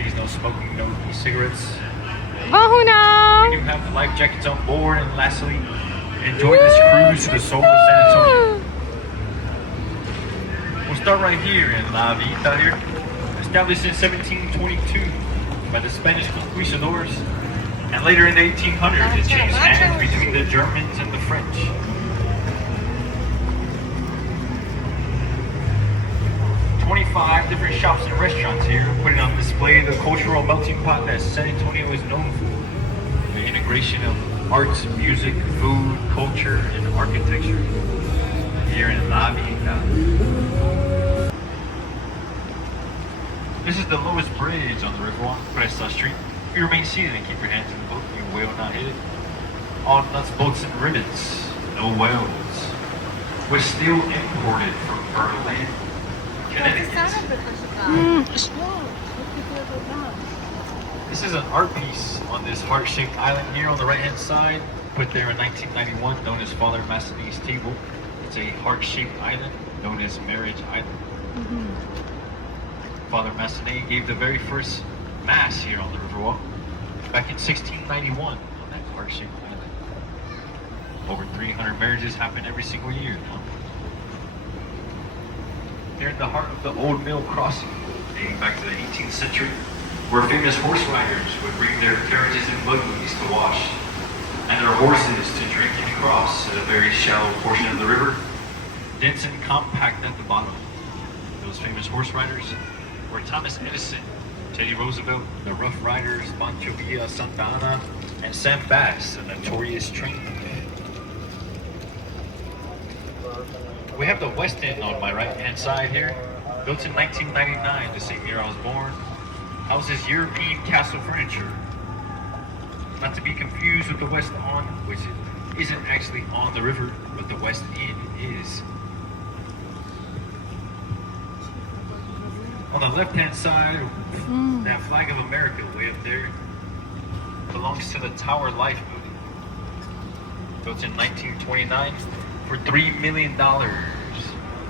Please, no smoking, no e-cigarettes. Bahuna! We do have the life jackets on board, and lastly, enjoy this cruise to the soul of San Antonio. We'll start right here in La Vita here, established in 1722 by the Spanish conquistadors, and later in the 1800s it changed hands between the Germans and the French. Different shops and restaurants here, putting on display the cultural melting pot that San Antonio is known for. The integration of arts, music, food, culture, and architecture here in La Vita. This is the lowest bridge on the Riverwalk, Presta Street. If you remain seated and keep your hands in the boat, you will not hit it. All nuts, bolts, and rivets, no welds. Was steel imported from Berlin, Connecticut. This is an art piece on this heart-shaped island here on the right-hand side, put there in 1991, known as Father Masonet's Table. It's a heart-shaped island known as Marriage Island. Father Massonet gave the very first mass here on the Riverwalk back in 1691 on that heart-shaped island. Over 300 marriages happen every single year now. Here in the heart of the Old Mill Crossing, dating back to the 18th century, where famous horse riders would bring their carriages and buggies to wash, and their horses to drink and cross at a very shallow portion of the river, dense and compact at the bottom. Those famous horse riders were Thomas Edison, Teddy Roosevelt, the Rough Riders, Pancho Villa, Santa Anna, and Sam Bass, the notorious train thief. We have the West End on my right-hand side here, built in 1999, the same year I was born. Houses European castle furniture. Not to be confused with the West On, which isn't actually on the river, but the West End is. On the left-hand side, that flag of America way up there belongs to the Tower Life building. Built in 1929 for $3 million.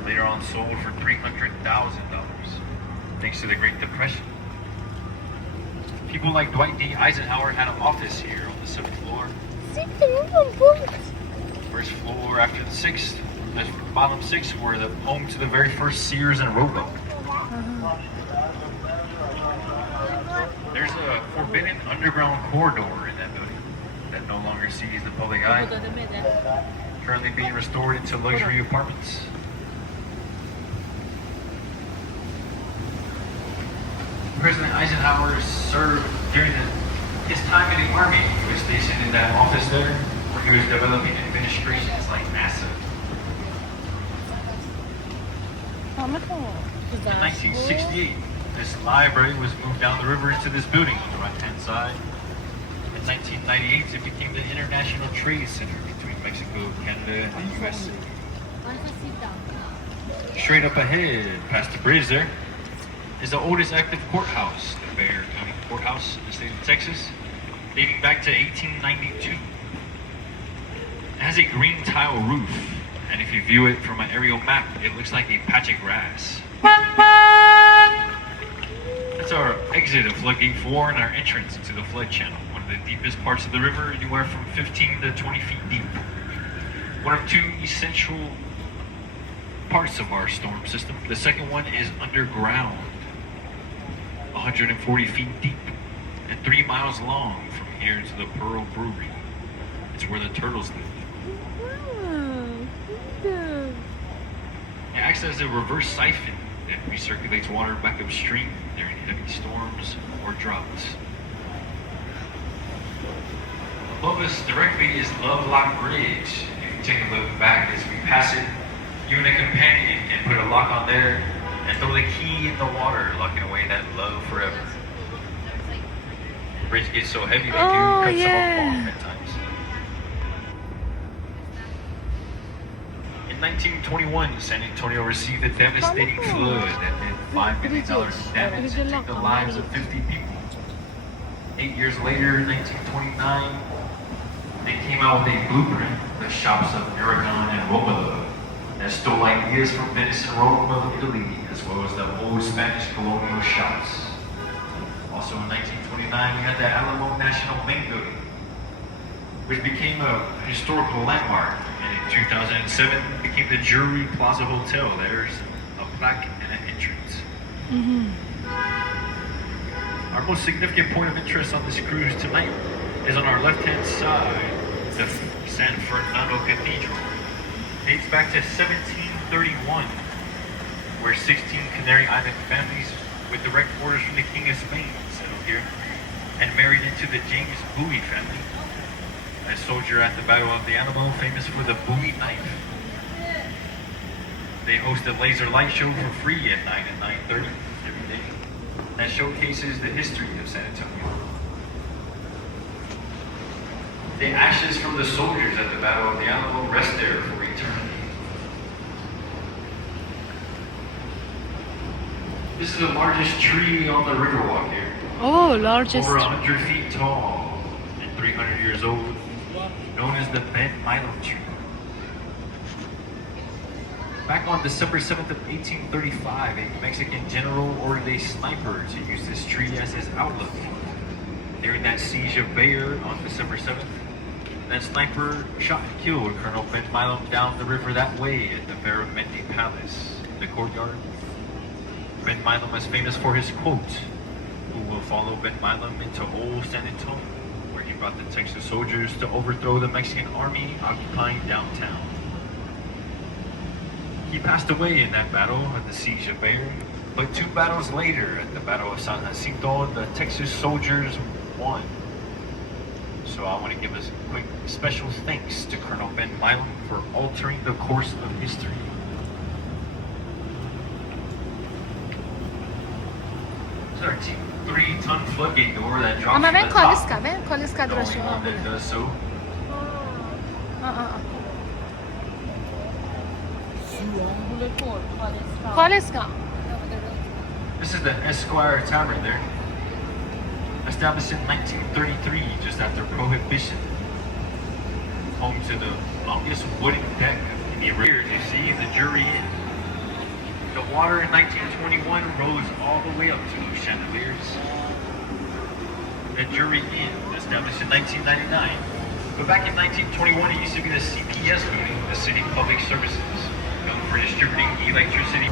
Later on sold for $300,000 thanks to the Great Depression. People like Dwight D. Eisenhower had an office here on the 7th floor. First floor after the 6th, the bottom 6 were the home to the very first Sears and Roebuck. There's a forbidden underground corridor in that building that no longer sees the public eye. Currently being restored into luxury apartments. President Eisenhower served during his time in the Army. He was stationed in that office there where he was developing administrations like NASA. In 1968, this library was moved down the river into this building on the right-hand side. In 1998, it became the International Trade Center between Mexico, Canada, and the USA. Straight up ahead, past the bridge there, is the oldest active courthouse, the Bexar County Courthouse in the state of Texas, dating back to 1892. It has a green tile roof, and if you view it from an aerial map, it looks like a patch of grass. That's our exit of Floodgate 4 and our entrance into the flood channel, one of the deepest parts of the river, anywhere from 15 to 20 feet deep. One of two essential parts of our storm system. The second one is underground, 140 feet deep and 3 miles long from here to the Pearl Brewery. It's where the turtles live. It acts as a reverse siphon that recirculates water back upstream during heavy storms or droughts. Above us directly is Lovelock Bridge. If you take a look back as we pass it, you and a companion can put a lock on there and throw the key in the water, locking away that love forever. The bridge gets so heavy they do cut some of them off at times. In 1921, San Antonio received a devastating flood that did $5 million in damage and took the lives of 50 people. 8 years later, in 1929, they came out with a blueprint, the shops of Aragon and Romola, that stole ideas from Venice and Rome of Italy, as well as the old Spanish colonial shops. Also 1999, we had the Alamo National Bank Building, which became a historical landmark. And in 2007, it became the Jury Plaza Hotel. There's a plaque and an entrance. Our most significant point of interest on this cruise tonight is on our left-hand side, the San Fernando Cathedral. It dates back to 1731, where 16 Canary Island families with direct orders from the King of Spain settled here and married into the James Bowie family, a soldier at the Battle of the Alamo famous for the Bowie knife. They host a laser light show for free at 9 and 9:30 every day that showcases the history of San Antonio. The ashes from the soldiers at the Battle of the Alamo rest there for eternity. This is the largest tree on the Riverwalk here. Oh, largest. Over 100 feet tall and 300 years old, known as the bent milo tree. Back on December 7th of 1835, a Mexican general ordered a sniper to use this tree as his outlook. During that siege of Bayard on December 7th, that sniper shot and killed Colonel Ben Milam down the river that way at the Baramendi Palace, the courtyard. Ben Milam is famous for his quote, "Who will follow Ben Milam into old San Antonio," where he brought the Texas soldiers to overthrow the Mexican army occupying downtown. He passed away in that battle at the siege of Bayard, but 2 battles later, at the Battle of San Jacinto, the Texas soldiers won. So I want to give a quick special thanks to Colonel Ben Milam for altering the course of history. This is our 3-ton floodgate door that drops Ama from ben the top. Kaliska The only one that does so. Kaliska. This is the Esquire Tavern there. Established in 1933, just after Prohibition. Home to the longest wooden deck in the rear you see in the Jury Inn. The water in 1921 rose all the way up to chandeliers. The Jury Inn, established in 1999. But back in 1921, it used to be the CPS building, the City Public Services, known for distributing electricity.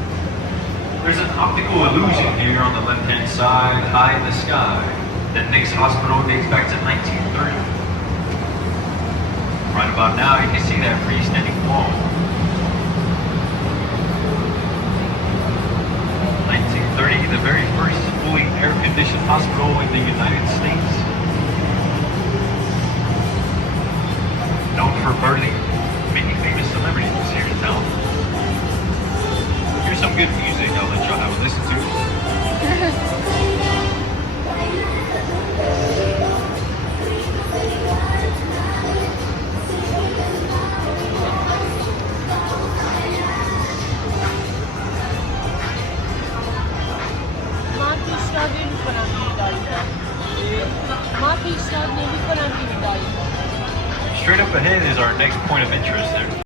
There's an optical illusion here on the left-hand side, high in the sky. The Nix Hospital dates back to 1930. Right about now, you can see that freestanding wall. 1930, the very first fully air-conditioned hospital in the United States. Known for birthing many famous celebrities here in town. Here's some good music I'll let y'all have a listen to. Straight up ahead is our next point of interest there.